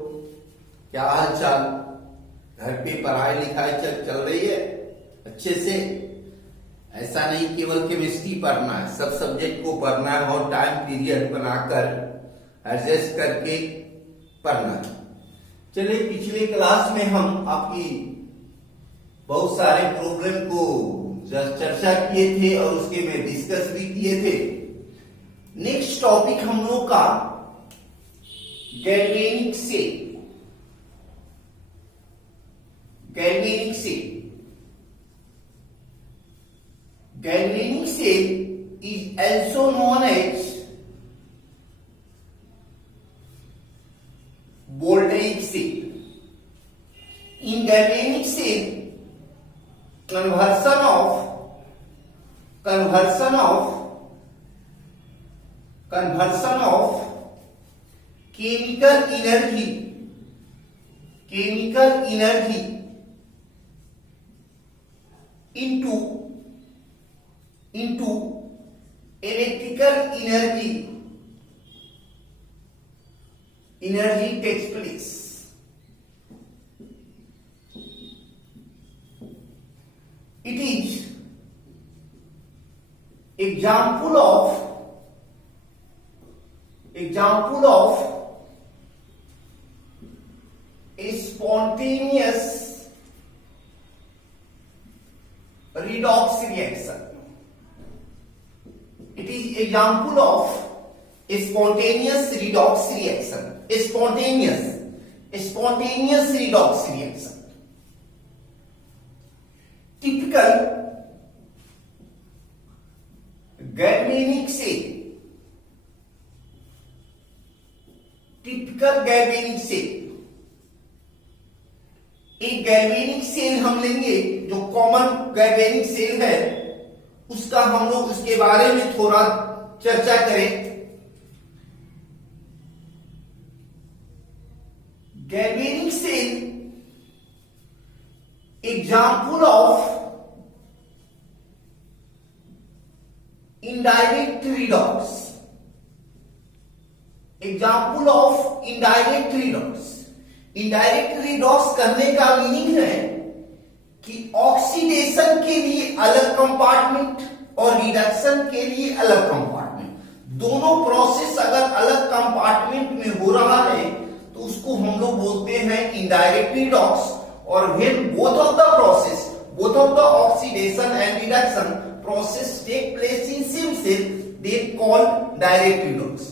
क्या हाल चाल। घर पे पढ़ाई लिखाई चल रही है अच्छे से। ऐसा नहीं केवल केमिस्ट्री पढ़ना है, सब सब्जेक्ट को पढ़ना है और टाइम पीरियड बनाकर एडजस्ट करके पढ़ना है। चलिए, पिछले क्लास में हम आपकी बहुत सारे प्रॉब्लम को चर्चा किए थे और उसके में डिस्कस भी किए थे। नेक्स्ट टॉपिक हम लोग का galvanic cell. Galvanic cell. Galvanic cell is also known as voltaic cell. In galvanic cell, conversion of chemical energy into electrical energy takes place. It is example of a spontaneous redox reaction. It is example of a spontaneous redox reaction. A spontaneous redox reaction. Typical galvanic cell. एक galvanic cell हम लेंगे, जो common galvanic cell है उसका हम लोग उसके बारे में थोड़ा चर्चा करें। Galvanic cell example of indirect redox. Indirect redox करने का मीनिंग है कि ऑक्सीडेशन के लिए अलग कंपार्टमेंट और रिडक्शन के लिए अलग कंपार्टमेंट, दोनों प्रोसेस अगर अलग कंपार्टमेंट में हो रहा है तो उसको हम लोग बोलते हैं इनडायरेक्ट रिडॉक्स। और when both of the oxidation and reduction process take place in same cell, they called direct redox.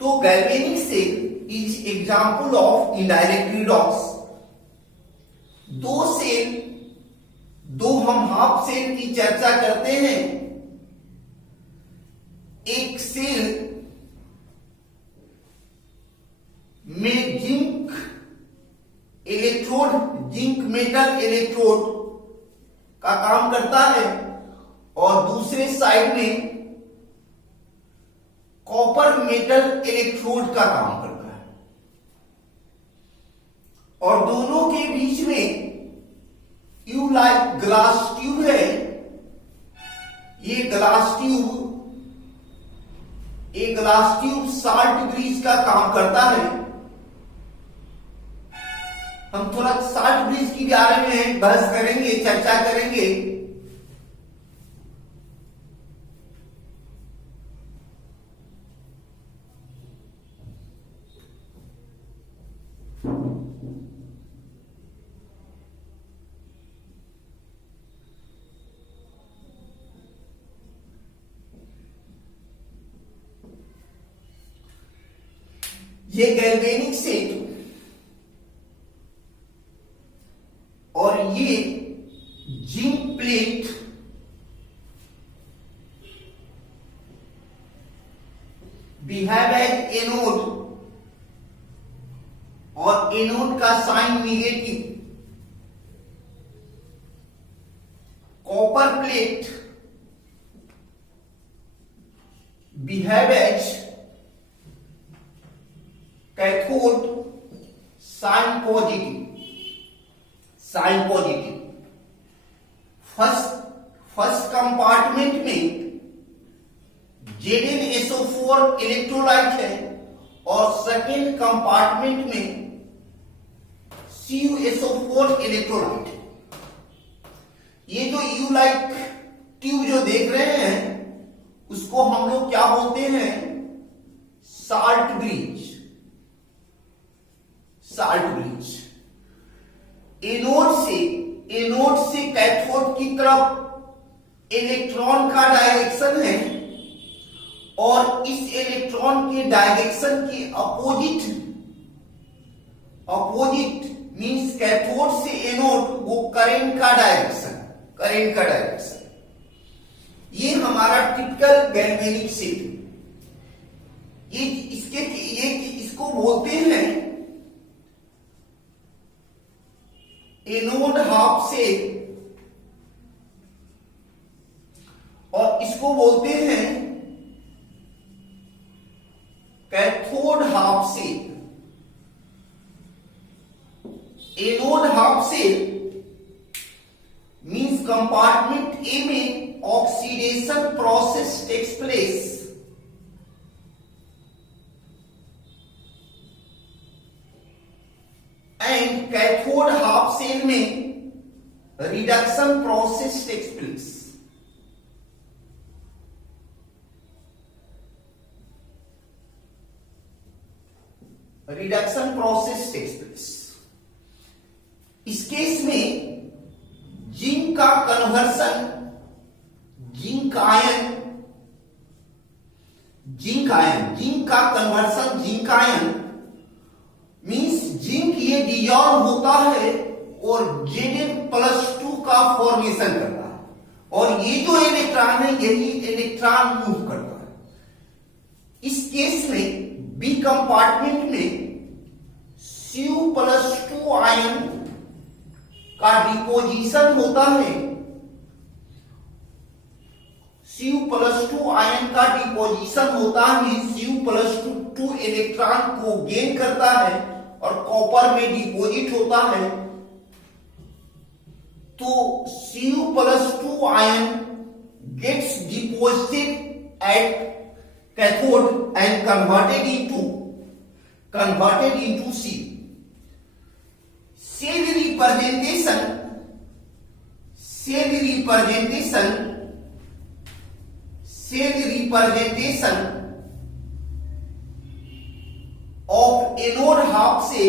तो galvanic cell is example of indirect redox. दो हम हाफ सेल की चर्चा करते हैं। एक सेल में जिंक मेटल इलेक्ट्रोड का काम करता है और दूसरे साइड में कॉपर मेटल इलेक्ट्रोड का काम करता है, और दोनों के बीच में ट्यूब ग्लास ट्यूब है। ये ग्लास ट्यूब 60 डिग्री का काम करता है। हम थोड़ा 60 डिग्री के बारे में बहस करेंगे, चर्चा करेंगे। ये गैल्वेनिक सेल और ये zinc plate behave as anode, और एनोड का sign negative. Copper plate behave as cathode, sign positive. First compartment में ZnSO4 इलेक्ट्रोलाइट है और सेकेंड कंपार्टमेंट में CuSO4 इलेक्ट्रोलाइट। ये जो यू लाइक ट्यूब जो देख रहे हैं उसको हम लोग क्या बोलते हैं? Salt bridge. Salt bridge. Anode से कैथोड की तरफ इलेक्ट्रॉन का डायरेक्शन है और इस इलेक्ट्रॉन के डायरेक्शन के अपोजिट मींस कैथोड से एनोड वो करंट का डायरेक्शन। ये हमारा टिपिकल गैल्वेनिक सेल। इसको बोलते हैं एनोड हाफ सेल और इसको बोलते हैं cathode half cell. Anode half cell means compartment A में oxidation process takes place and cathode half cell में reduction process takes place. Reduction process takes place. इस केस में जिंक का conversion zinc ion means zinc ये dissolve होता है और Zn+2 का फॉर्मेशन करता है और ये जो इलेक्ट्रॉन है यही इलेक्ट्रॉन मूव करता है। इस केस में बी कंपार्टमेंट में Cu+2 आयन का डिपोजिशन होता है। Cu+2 आयन का डिपोजिशन होता है। Cu+2 इलेक्ट्रॉन को गेन करता है और कॉपर में डिपोजिट होता है। तो Cu+2 ion gets deposited at cathode and converted into C। Cell representation of anode half से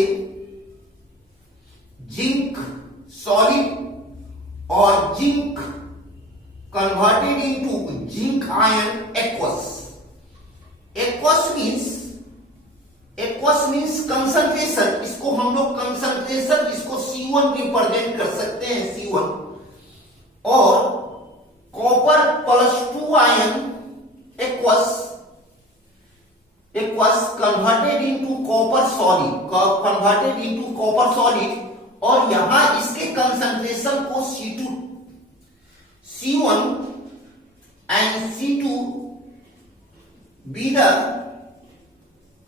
जिंक सॉलिड और zinc converted into zinc ion aqueous. Aqueous means concentration. इसको हम लोग कंसंट्रेशन इसको C1 रिप्रेजेंट कर सकते हैं C1 और कॉपर+2 ion aqueous converted into copper solid और यहां इसके कंसंट्रेशन को C1 and C2 be the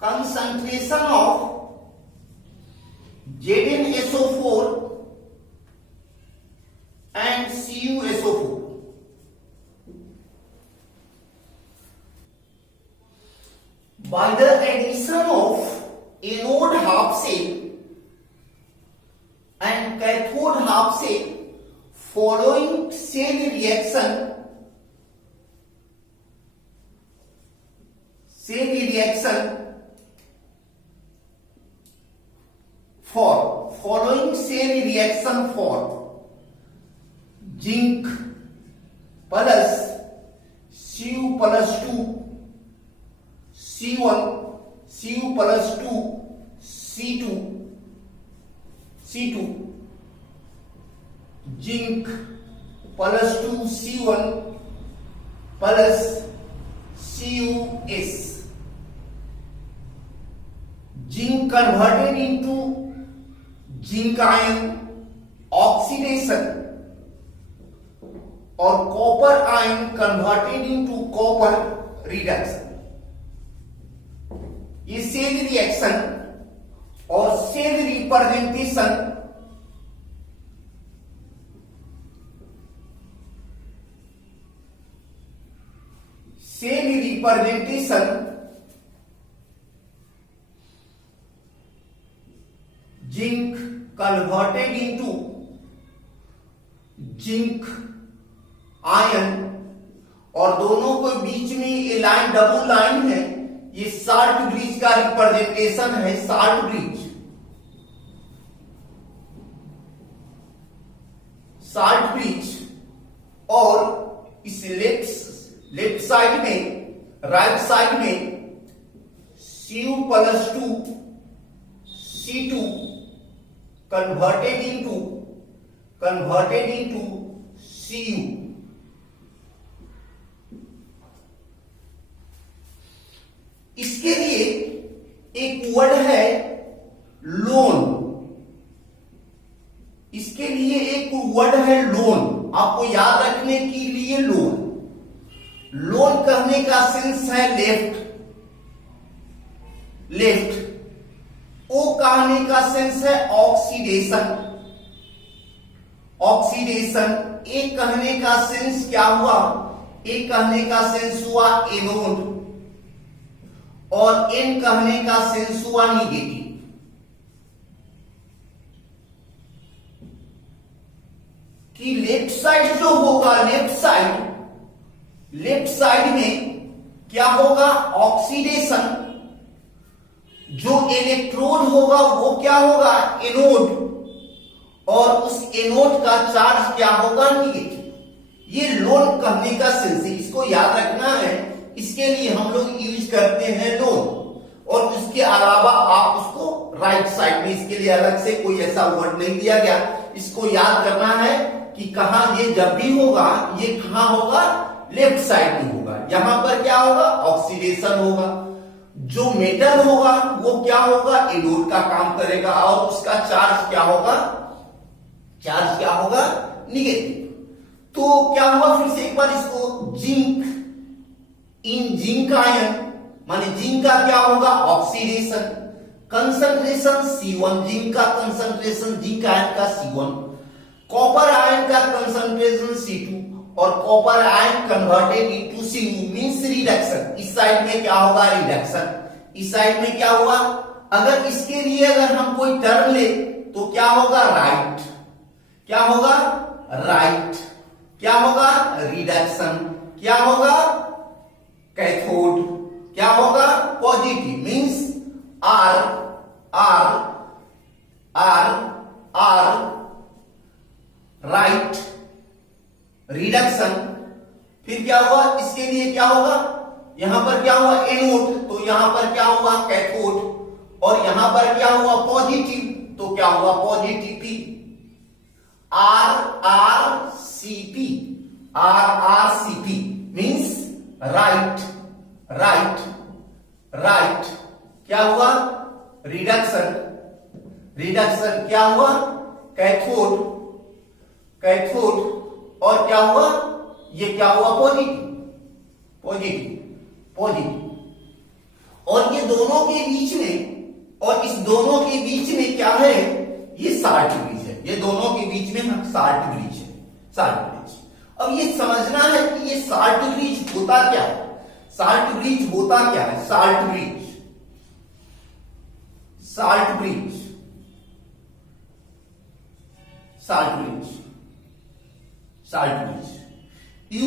concentration of ZnSO4 and CuSO4. By the addition of anode half cell and cathode half cell following cell reaction for zinc plus Cu+2 C1 Cu+2 C2 zinc +2 C1 plus CuS zinc converted into zinc ion oxidation और copper ion converted into copper reduction. ये cell reaction और cell representation zinc converted into zinc ion, और दोनों के बीच में ये line double line है, ये साल्ट ब्रिज का रिप्रेजेंटेशन है, साल्ट ब्रिज। साल्ट ब्रिज, और इस लेफ्ट साइड में, राइट साइड में Cu plus 2 C2 converted into Cu। इसके लिए एक वर्ड है लोन, इसके लिए एक वर्ड है लोन, आपको याद रखने के लिए लोन। लोन करने का सेंस है लेफ्ट, लेफ्ट। ओ कहने का सेंस है ऑक्सीडेशन, ऑक्सीडेशन। ए कहने का सेंस क्या हुआ, ए कहने का सेंस हुआ एनोड, और एन कहने का सेंस हुआ निगेटिव। कि लेफ्ट साइड जो होगा, लेफ्ट साइड में क्या होगा, ऑक्सीडेशन। जो इलेक्ट्रॉन होगा वो क्या होगा, एनोड, और उस एनोड का चार्ज क्या होगा, निगेटिव। ये लोन कहने का सेंस है, इसको याद रखना है। इसके लिए हम लोग यूज करते हैं लोन, और उसके अलावा आप उसको राइट साइड में, इसके लिए अलग से कोई ऐसा वर्ड नहीं दिया गया। इसको याद करना है कि कहां ये जब भी होगा, ये कहां होगा, लेफ्ट साइड में होगा। यहां पर क्या होगा, ऑक्सीडेशन होगा। जो मेटल होगा वो क्या होगा, एनोड का काम करेगा, और उसका चार्ज क्या होगा, चार्ज क्या होगा, निगेटिव। तो क्या हुआ, फिर से एक बार इसको, जिंक, इन जिंक आयन, माने जिंक का क्या होगा, ऑक्सीडेशन। कंसंट्रेशन C1, जिंक का कंसंट्रेशन, जिंक आयन का C1। कॉपर आयन का कंसंट्रेशन C2, और copper ion converted into Cu means reduction. इस साइड में क्या होगा, रिडक्शन। इस साइड में क्या हुआ, अगर इसके लिए अगर हम कोई टर्म ले तो क्या होगा, राइट। क्या होगा, राइट। क्या होगा, रिडक्शन। क्या होगा, कैथोड। क्या होगा, positive. Means R R R R right, reduction. फिर क्या हुआ, इसके लिए क्या होगा, यहां पर क्या हुआ, एनोड, तो यहां पर क्या हुआ, कैथोड, और यहां पर क्या हुआ, पॉजिटिव, तो क्या हुआ, positive P. R R C P, R R C P means right, right, right. क्या हुआ, रिडक्शन, रिडक्शन। क्या हुआ, कैथोड, कैथोड, और क्या हुआ, ये क्या हुआ, पॉजिटिव, पॉजिटिव, पॉजिटिव। और ये दोनों के बीच में, और इस दोनों के बीच में क्या है, ये साल्ट ब्रिज है। ये दोनों के बीच में साल्ट ब्रिज है, साल्ट ब्रिज। अब ये समझना है कि ये साल्ट ब्रिज होता क्या है, साल्ट ब्रिज होता क्या है, salt bridge, salt bridge, salt bridge, salt bridge. You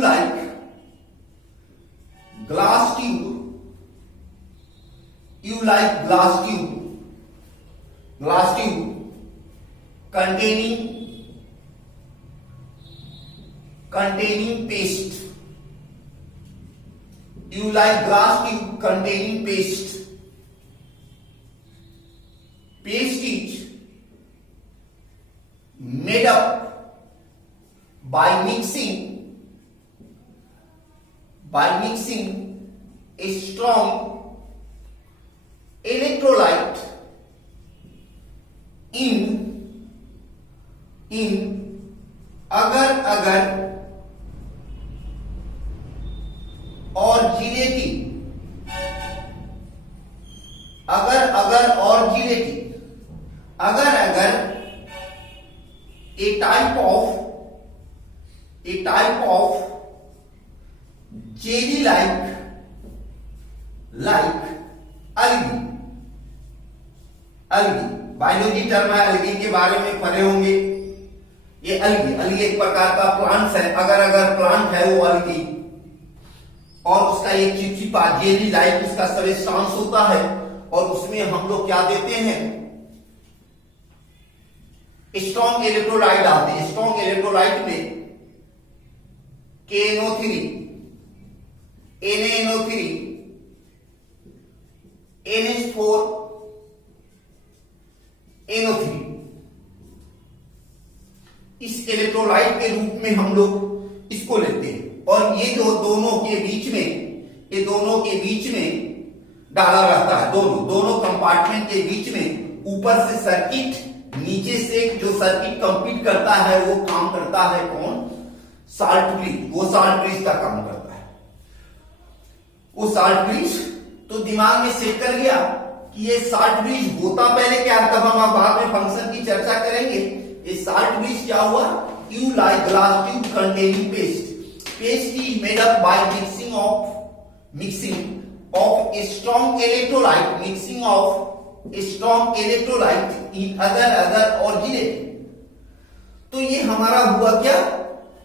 like glass tube, you like glass tube, glass tube containing paste. You like glass tube containing paste. Paste is made up by mixing a strong electrolyte in अगर और जिलेटिन, अगर और जिलेटिन, अगर a type of jelly like algae, algae, biology term है, algae के बारे में पढ़े होंगे। ये अलगी, अलगी एक प्रकार का प्लांट है, अगर प्लांट है वो अलगी, और उसका एक चिपचिपा जेली लाइक उसका सब्सटेंस होता है, और उसमें हम लोग क्या देते हैं, स्ट्रॉन्ग इलेक्ट्रोलाइट डालते हैं। स्ट्रॉन्ग इलेक्ट्रोलाइट में KNO3, NaNO3, NH4, NO3, इस इलेक्ट्रोलाइट के रूप में हम लोग इसको लेते हैं, और ये जो दोनों के बीच में, ये दोनों के बीच में डाला रहता है, दोनों कंपार्टमेंट के बीच में ऊपर से सर्किट, नीचे से जो सर्किट कंप्लीट करता है वो काम करता है कौन, साल्ट ब्रिज, वो साल्ट ब्रिज का काम करता है। वो साल्ट ब्रिज तो दिमाग में सेट कर गया कि ये साल्ट ब्रिज होता पहले क्या, तब हम बाद में फंक्शन की चर्चा करेंगे। ये साल्ट ब्रिज क्या हुआ, U like glass tube containing paste, paste is made up by mixing of strong electrolyte, mixing of strong electrolyte in agar alginate. तो ये हमारा हुआ क्या,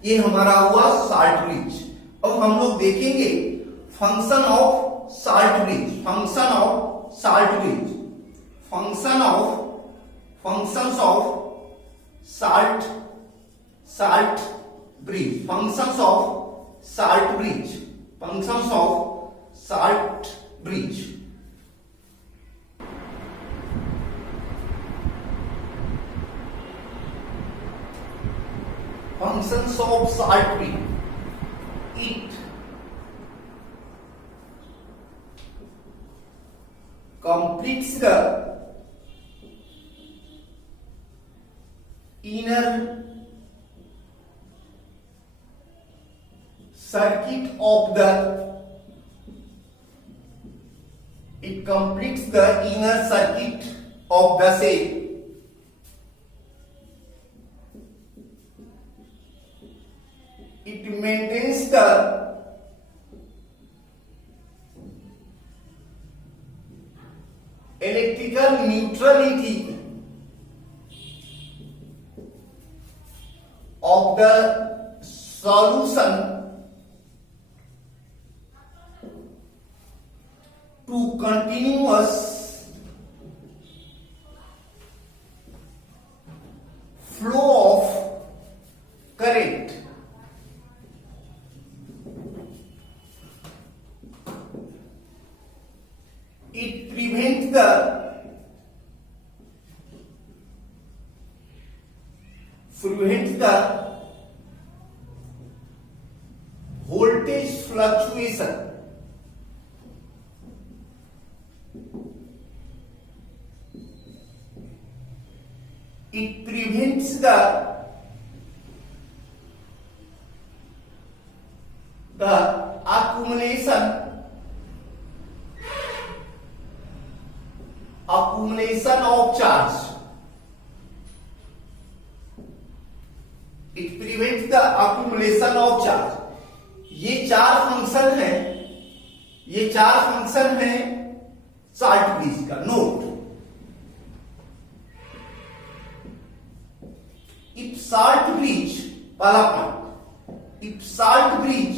ये हमारा हुआ साल्ट ब्रिज। अब हम लोग देखेंगे function of salt bridge, function of salt bridge, functions of salt bridge, functions of salt bridge, functions of salt bridge. Functions of salt bridge. It completes the inner circuit of the, it completes the inner circuit of the cell. It maintains the electrical neutrality of the solution to continuous flow of current. It prevents the voltage fluctuation. It prevents the accumulation of charge. It prevents the accumulation of charge. ये चार फंक्शन है, ये चार फंक्शन है salt bridge का। Note, if salt bridge, पहला point, if salt bridge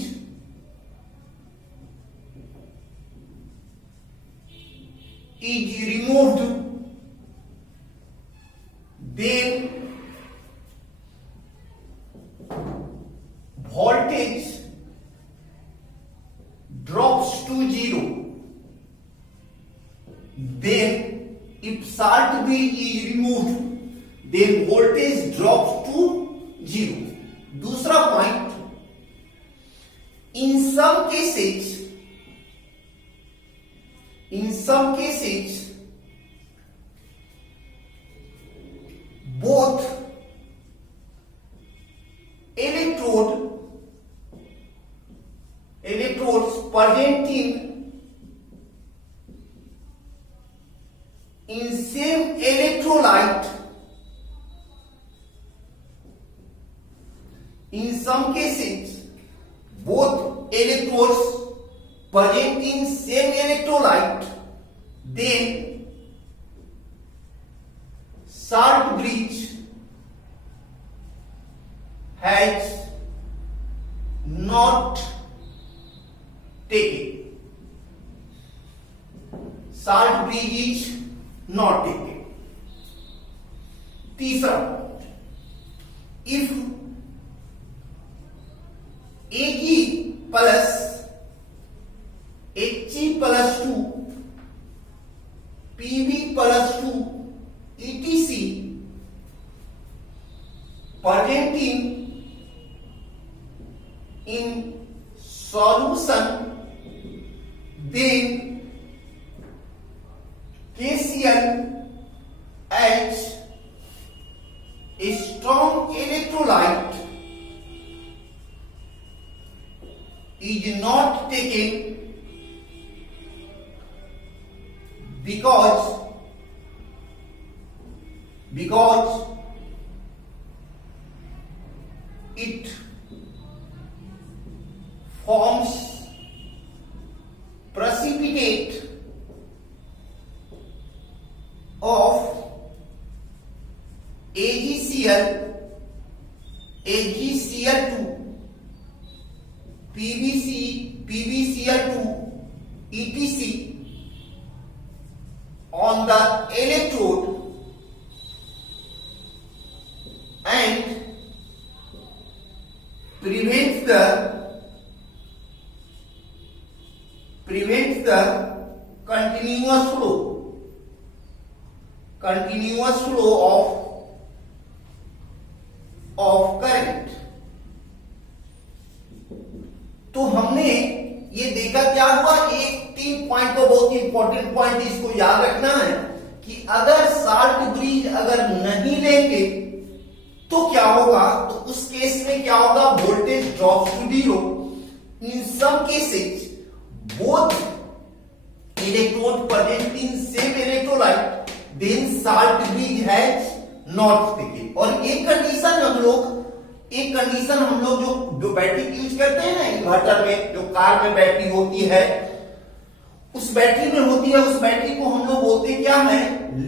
is removed, then voltage drops to 0. Then if salt bridge is removed, then voltage drops to 0. दूसरा point, in some cases both electrodes present in same electrolyte, in some cases both electrodes present in same electrolyte, then salt bridge has not taken. Salt bridge is not taken. तीसरा point, if Ag plus Hg plus 2 Pv plus 2 etc present in solution, then KCl as a strong electrolyte is not taken because it forms precipitate of AgCl, AgCl2, PbCl2 etc on the electrode and prevents the continuous flow of current. तो हमने ये देखा क्या हुआ, एक 3 पॉइंट को, बहुत important point इसको याद रखना है कि अगर साल्ट ब्रिज अगर नहीं लेंगे तो क्या होगा, तो उस केस में क्या होगा, voltage drop to 0. In some cases both electrode present in same electrolyte, then salt bridge has not taken. और एक कंडीशन हम लोग जो बैटरी यूज करते हैं ना इन्वर्टर में, जो कार में बैटरी होती है, उस बैटरी में होती है, उस बैटरी को हम लोग बोलते हैं क्या है,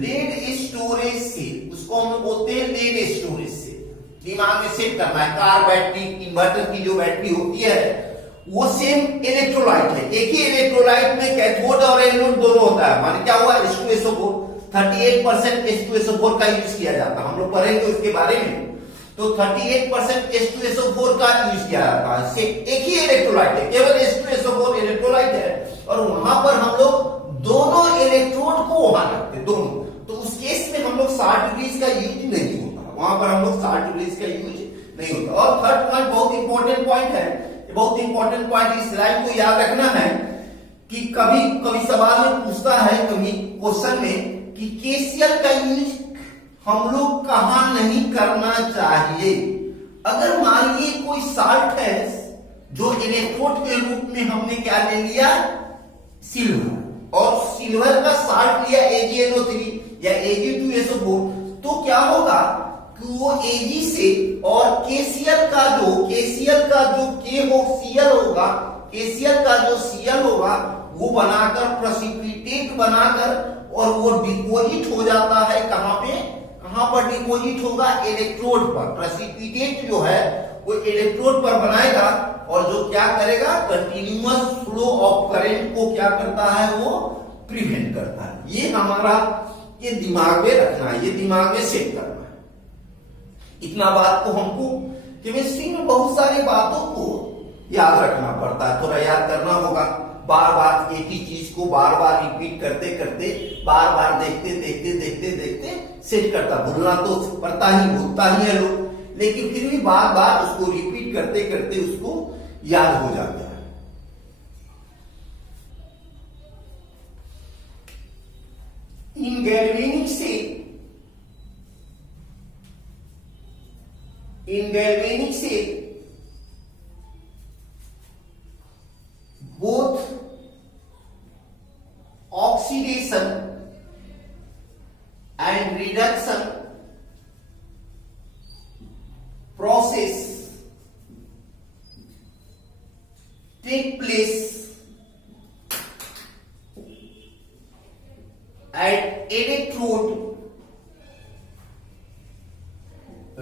लेड स्टोरेज सेल. उसको हम लोग बोलते हैं लेड स्टोरेज सेल. दिमाग में सेट करना है, कार बैटरी, इन्वर्टर की जो बैटरी होती है वो सेम इलेक्ट्रोलाइट है. एक ही इलेक्ट्रोलाइट में कैथोड और एनोड दोनों होता है. माने क्या हुआ, H2SO4 38% H2SO4 का यूज किया जाता है. हम लोग पढ़ेंगे उसके बारे में. तो 38% H2SO4 का यूज किया जाता है. एक ही इलेक्ट्रोलाइट है, केवल H2SO4 इलेक्ट्रोलाइट है, और वहां पर हम लोग दोनों इलेक्ट्रोड को वहां रखते हैं, दोनों. तो उस केस में हम लोग साल्ट ब्रिज का यूज नहीं होता, वहां पर हम लोग साल्ट ब्रिज का यूज नहीं होता. और थर्ड पॉइंट बहुत इंपॉर्टेंट पॉइंट है, बहुत इंपॉर्टेंट पॉइंट, इस लाइन को याद रखना है कि कभी सवाल में पूछता है, कभी क्वेश्चन में, कि केसीएल का यूज हम लोग कहां नहीं करना चाहिए. अगर मान लीजिए कोई साल्ट है जो इलेक्ट्रोड के रूप में हमने क्या ले लिया, सिल्वर, और सिल्वर का साल्ट लिया AgNO3 या Ag2SO4, तो क्या होगा कि वो Ag से और KCl का जो KCl होगा, KCl का जो Cl होगा वो बनाकर प्रेसिपिटेट बनाकर, और वो डिपोजिट हो जाता है कहां पर डिपोजिट होगा, इलेक्ट्रोड पर. प्रेसिपिटेट जो है वो इलेक्ट्रोड पर बनाएगा, और जो क्या करेगा, कंटिन्यूअस फ्लो ऑफ करंट को क्या करता है, वो प्रिवेंट करता है. ये हमारा, ये दिमाग में रखना है, ये दिमाग में सेट करना है. इतना बात को हमको केमिस्ट्री में बहुत सारी बातों को याद रखना पड़ता है, थोड़ा याद करना होगा. बार बार एक ही चीज को बार बार रिपीट करते बार बार देखते सेट करता. भूलना तो पड़ता ही, भूलता ही है लोग, लेकिन फिर भी बार बार उसको रिपीट करते उसको याद हो जाता है. इन गैल्वेनिक से both oxidation and reduction process take place at electrode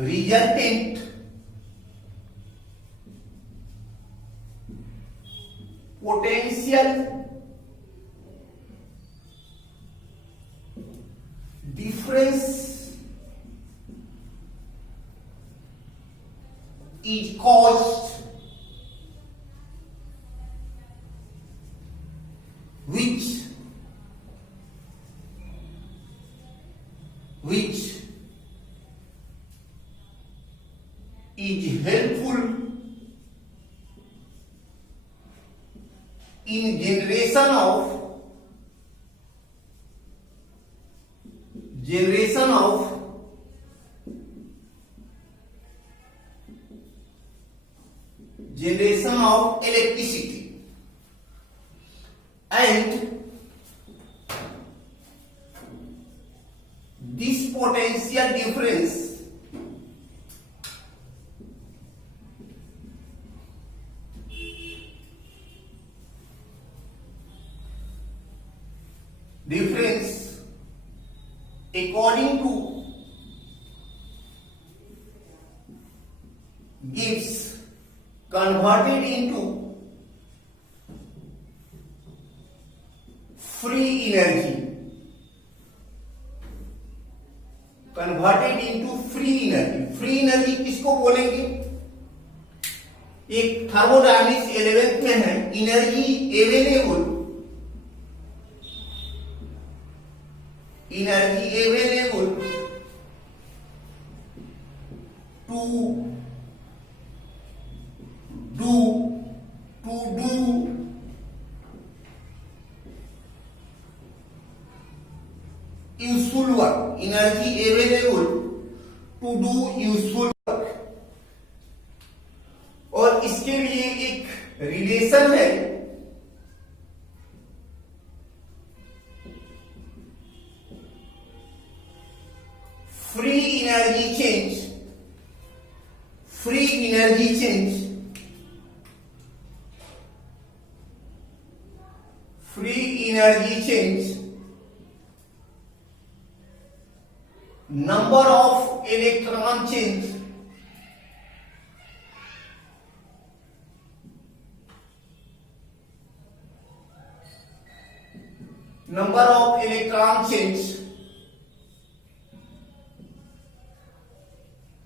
resultant potential difference is caused which is helpful in generation of electricity, and this potential difference according to Gibbs converted into free energy, free energy किसको बोलेंगे? एक thermodynamics 11th में है, energy available to do useful work, energy available to do useful work। और इसके लिए एक रिलेशन है free energy change number of electron change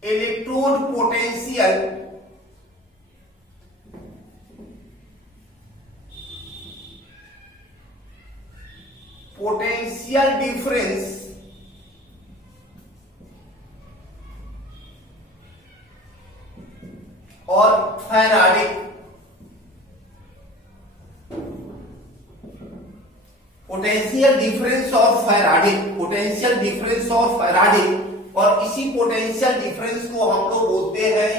electrode potential difference और Faraday potential difference of Faraday और इसी पोटेंशियल डिफरेंस को हम लोग बोलते हैं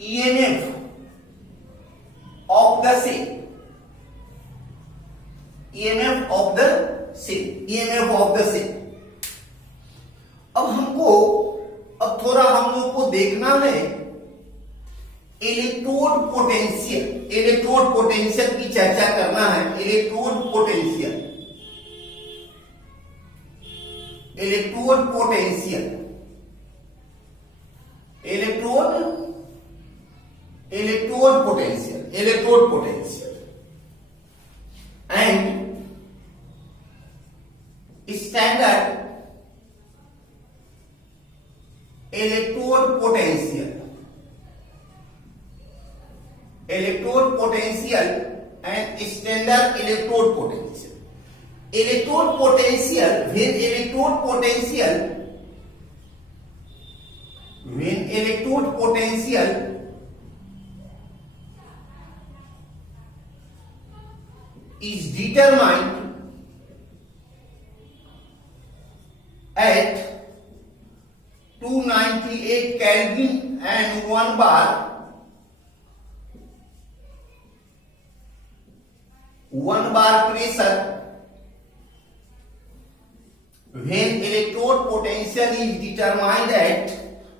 ईएमएफ ऑफ द सेल। अब थोड़ा हम लोग को देखना है इलेक्ट्रोड पोटेंशियल की चर्चा करना है। Electrode potential and standard electrode potential and standard electrode potential। when electrode potential is determined at 298 Kelvin and 1 bar pressure, when electrode potential is determined at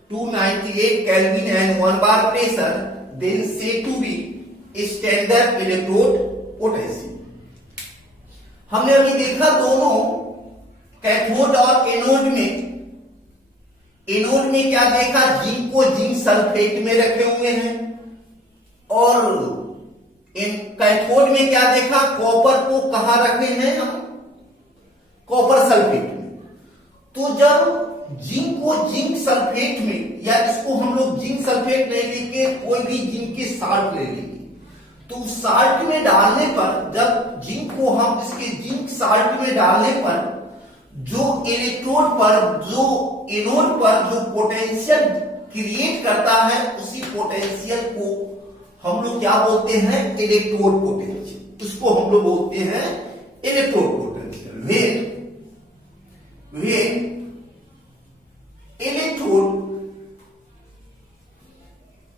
298 Kelvin and 1 bar pressure, then said to be standard electrode potential। हमने अभी देखा दोनों कैथोड और एनोड में एनोड में क्या देखा, जिंक को जिंक सल्फेट में रखे हुए हैं, और कैथोड में क्या देखा, कॉपर को कहां रखे हैं हम, कॉपर सल्फेट में। तो जब जिंक को जिंक सल्फेट में, या इसको हम लोग जिंक सल्फेट नहीं लेके कोई भी जिंक के साल्ट ले लेंगे, तो साल्ट में डालने पर, जब जिंक को हम इसके जिंक साल्ट में डालने पर, जो इलेक्ट्रोड पर, जो एनोड पर जो पोटेंशियल क्रिएट करता है, उसी पोटेंशियल को हम लोग क्या बोलते हैं, इलेक्ट्रोड पोटेंशियल। उसको हम लोग बोलते हैं electrode potential. when electrode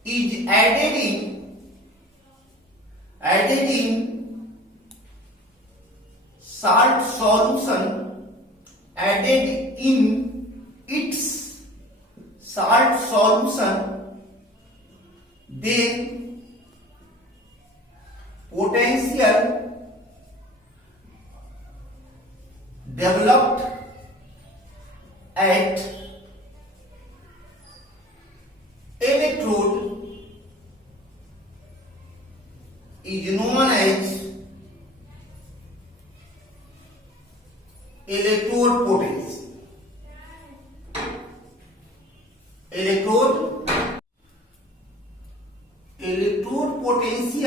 is added in salt solution, added in its salt solution, then potential developed at electrode is known as electrode potential. Electrode potential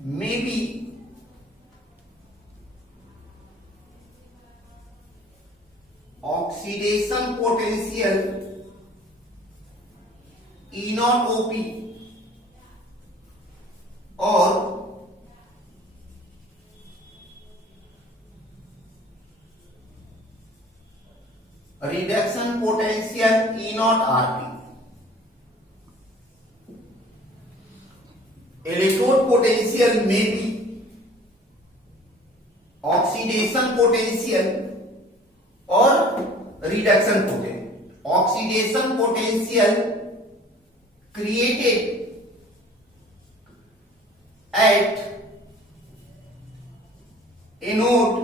may be oxidation potential E naught OP or reduction potential E naught RP. Electrode potential may be oxidation potential or reduction potential. Oxidation potential created at anode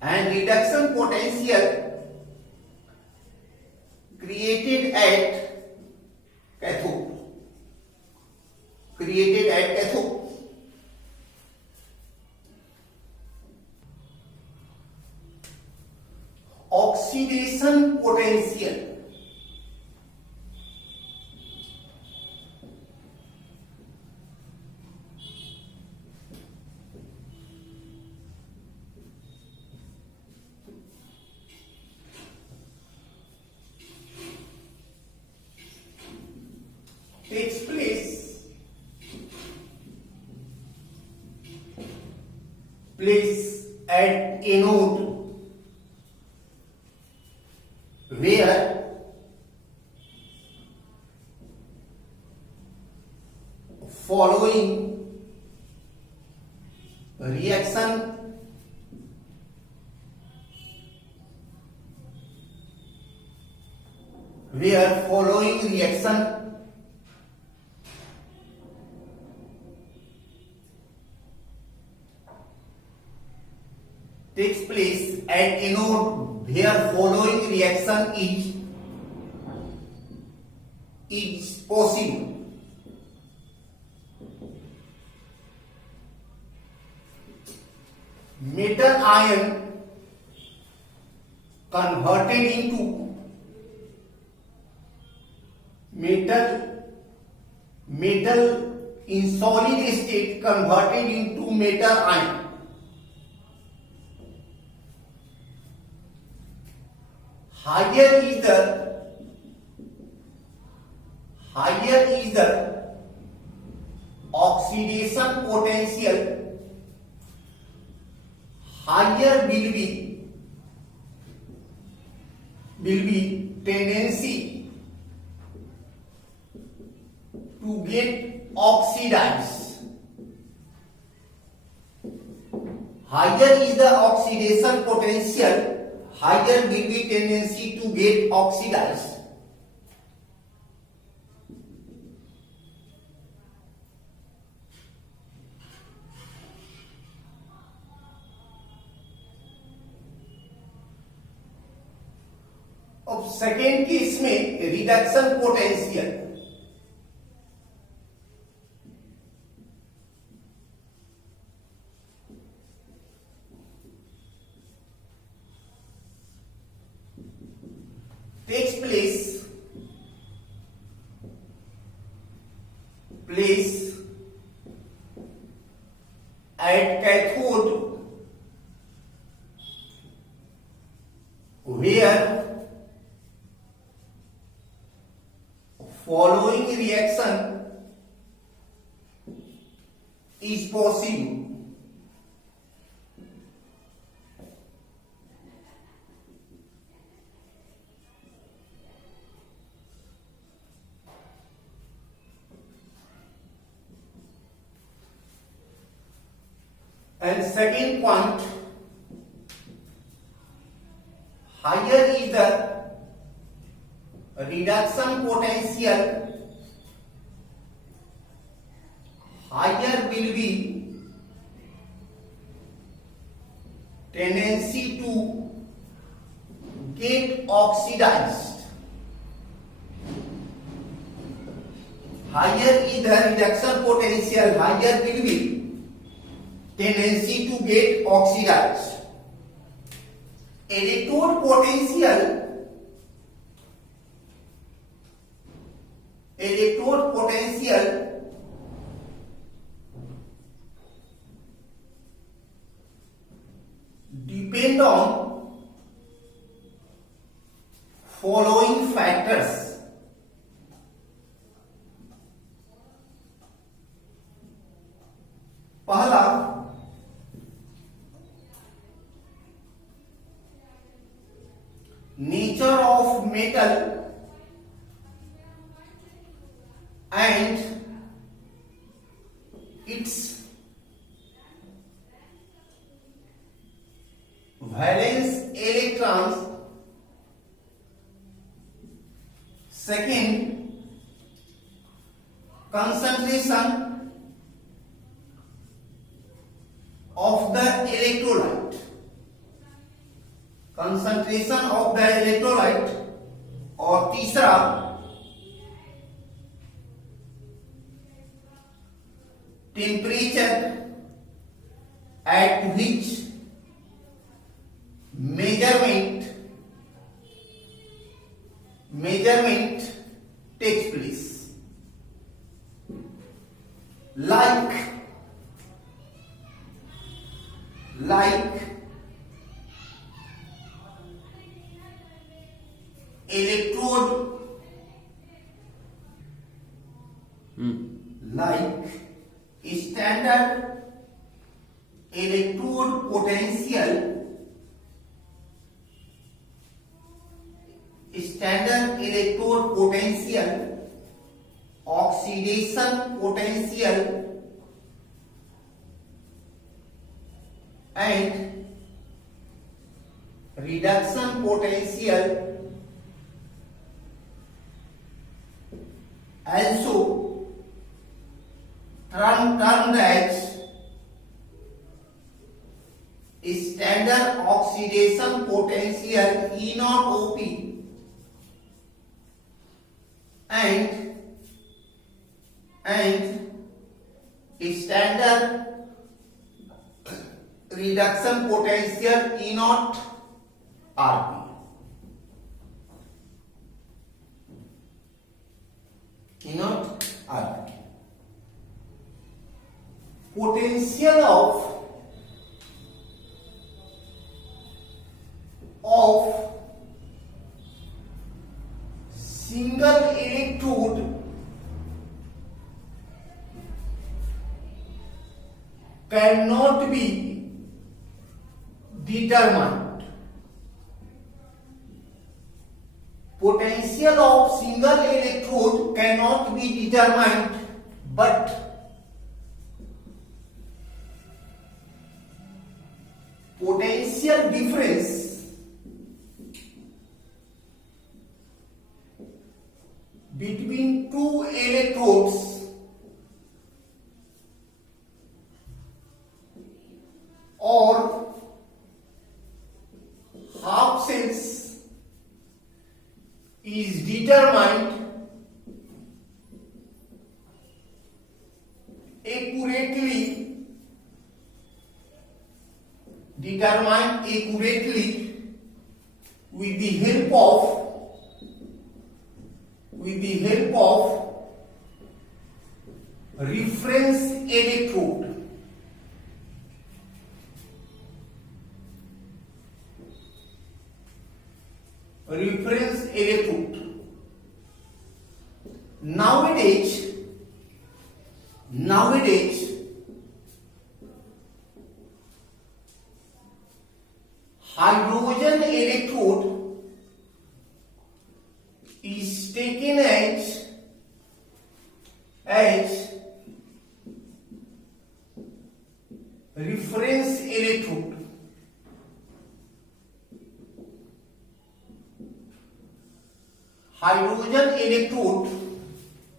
and reduction potential created at cathode. Oxidation potential takes place at anode where following reaction takes place at anode where following reaction is possible. Metal ion converted into metal in solid state converted into metal ion. Higher is the oxidation potential, higher will be tendency to get oxidized. Higher is the oxidation potential, higher will be tendency to get oxidized. अब second case में reduction potential, takes place at cathode where following reaction is possible. And second point, higher is the reduction potential, higher will be tendency to get oxidized. Higher is the reduction potential, higher will be tendency to get oxidized. Electrode potential, depend on following factors. पहला, nature of metal and its valence electrons. Second, concentration of the electrolyte. Concentration of the electrolyte. और तीसरा, temperature at which measurement takes place. Like electrode, like standard electrode potential, oxidation potential and reduction potential also termed as standard oxidation potential E naught OP and standard reduction potential E naught RP. E naught RP. Potential of single electrode cannot be determined. Potential of single electrode cannot be determined, but potential difference between two electrodes or half cells is determined accurately with the help of reference electrode. Nowadays hydrogen electrode is taken as reference electrode. Hydrogen electrode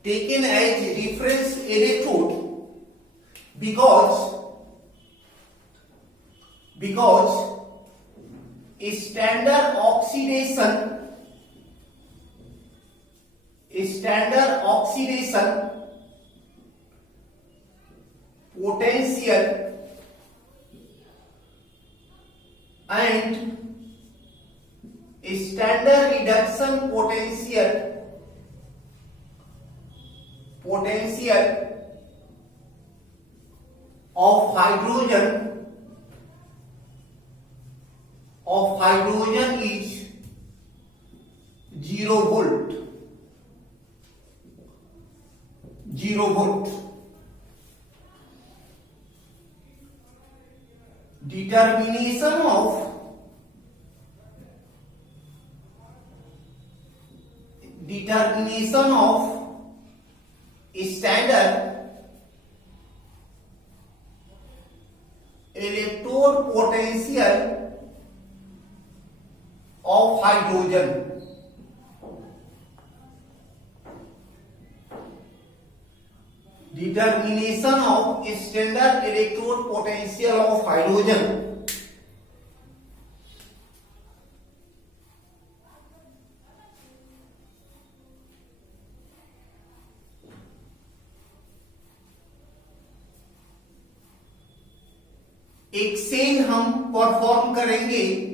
taken as reference electrode because standard oxidation potential and standard reduction potential of hydrogen is 0 volt. Determination of standard electrode potential of hydrogen. Determination of standard electrode potential of hydrogen. एक सेल हम परफॉर्म करेंगे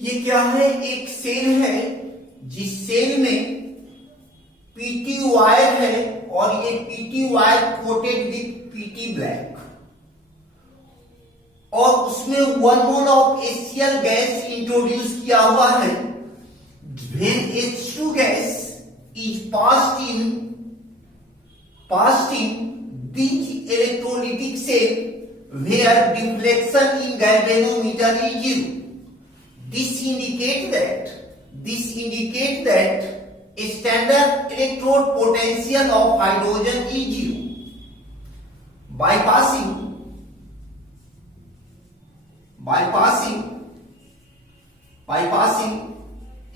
ये क्या है? एक सेल है जिस सेल में पीटी वायर है और ये PT wire coated with PT black और उसमें 1 mole of HCl gas introduce किया हुआ है. When H2 gas is passed in this electrolytic cell where deflection in galvanometer is 0. This indicates that a standard electrode potential of hydrogen is 0. Bypassing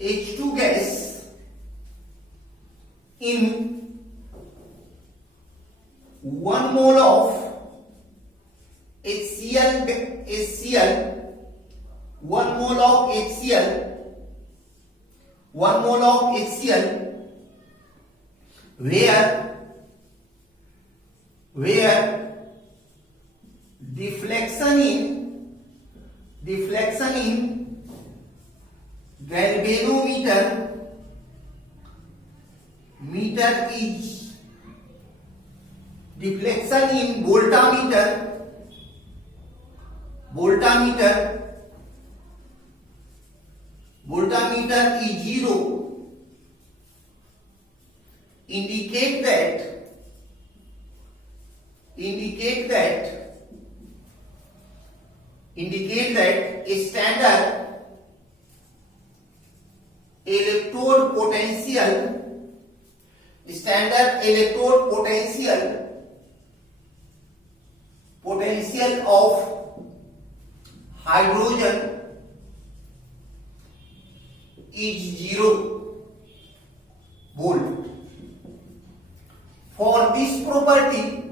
H2 gas in 1 mole of HCl, 1 mole of HCl, 1 mole of HCl, where deflection in galvanometer is deflection in voltmeter is 0, indicate that a standard electrode potential of hydrogen is 0 volt. For this property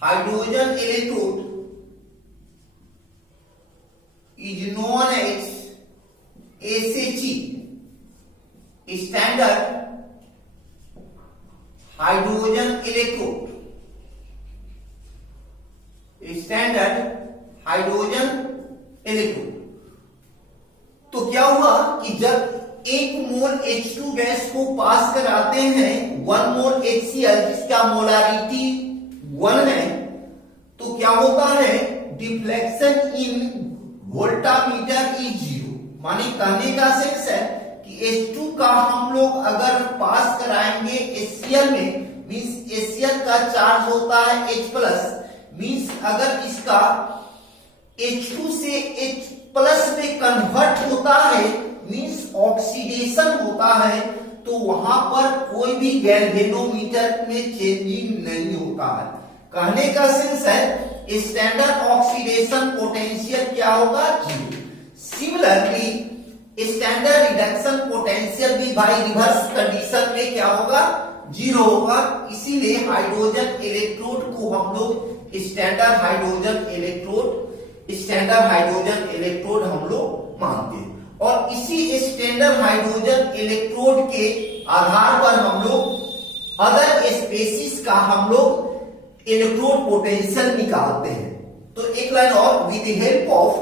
hydrogen electrode is known as SHE, standard hydrogen electrode. तो क्या हुआ कि जब 1 मोल H2 gas को पास कराते हैं 1 मोल HCl जिसका मोलारिटी 1 है, तो क्या होता है, डिफ्लेक्शन इन वोल्टामीटर इज 0। माने कहने का सेंस है कि H2 का हम लोग अगर पास कराएंगे HCl में, मींस HCl का चार्ज होता है H+, मींस अगर इसका H2 से H+ में कन्वर्ट होता है, मींस ऑक्सीडेशन होता है, तो वहां पर कोई भी गैल्वेनोमीटर में चेंजिंग नहीं होता है। कहने का सेंस है स्टैंडर्ड ऑक्सीडेशन पोटेंशियल क्या होगा, 0। सिमिलरली स्टैंडर्ड रिडक्शन पोटेंशियल भी भाई रिवर्स कंडीशन में क्या होगा, 0 होगा। इसीलिए हाइड्रोजन इलेक्ट्रोड को हम लोग स्टैंडर्ड हाइड्रोजन इलेक्ट्रोड हम लोग मानते हैं। और इसी स्टैंडर्ड हाइड्रोजन इलेक्ट्रोड के आधार पर हम लोग अदर स्पेसीज का हम लोग इलेक्ट्रोड पोटेंशियल निकालते हैं। तो एक लाइन और, with the help of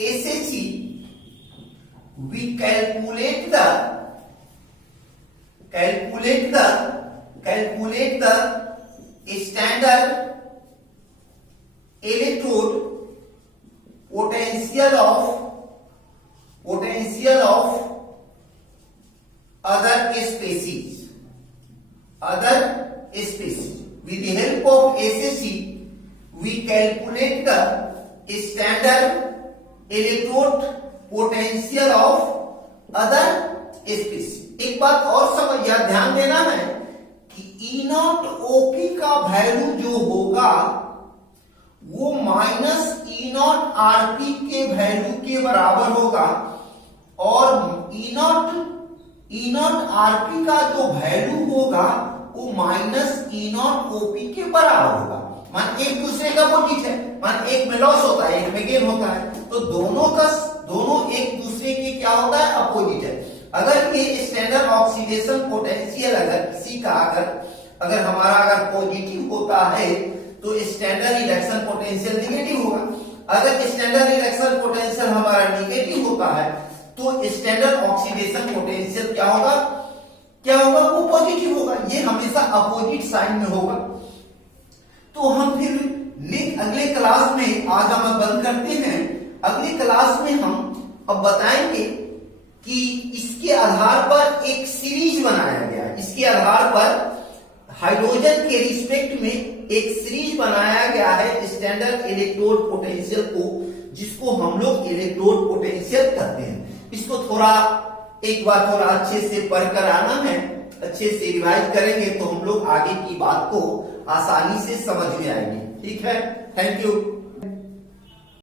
SHE we calculate the standard electrode potential of other species. With the help of SHE we calculate the standard electrode potential of other species. एक बात और समझ या ध्यान देना है कि E0OP का वैल्यू जो होगा वो -E0RP के वैल्यू के बराबर होगा, और E0RP का जो वैल्यू होगा वो -E0OP के बराबर होगा। मान एक दूसरे का अपोजिट है, मान एक में लॉस होता है एक में गेन होता है, तो दोनों एक दूसरे के क्या होता है, अपोजिट है। अगर ये स्टैंडर्ड ऑक्सीडेशन पोटेंशियल अगर किसी का अगर हमारा अगर पॉजिटिव होता है तो स्टैंडर्ड रिडक्शन पोटेंशियल नेगेटिव होगा। अगर स्टैंडर्ड रिडक्शन पोटेंशियल हमारा नेगेटिव होता है तो स्टैंडर्ड ऑक्सीडेशन पोटेंशियल क्या होगा, वो पॉजिटिव होगा। ये हमेशा अपोजिट साइन में होगा। तो हम फिर अगले क्लास में, आज हम बंद करते हैं, अगले क्लास में हम अब बताएंगे कि इसके आधार पर एक सीरीज बनाया गया है। इसके आधार पर हाइड्रोजन के रिस्पेक्ट में एक सीरीज बनाया गया है स्टैंडर्ड इलेक्ट्रोड पोटेंशियल को, जिसको हम लोग इलेक्ट्रोड पोटेंशियल कहते हैं। इसको एक बार थोड़ा अच्छे से पढ़कर आना है, अच्छे से रिवाइज करेंगे तो हम लोग आगे की बात को आसानी से समझ में आएंगे। ठीक है, थैंक यू।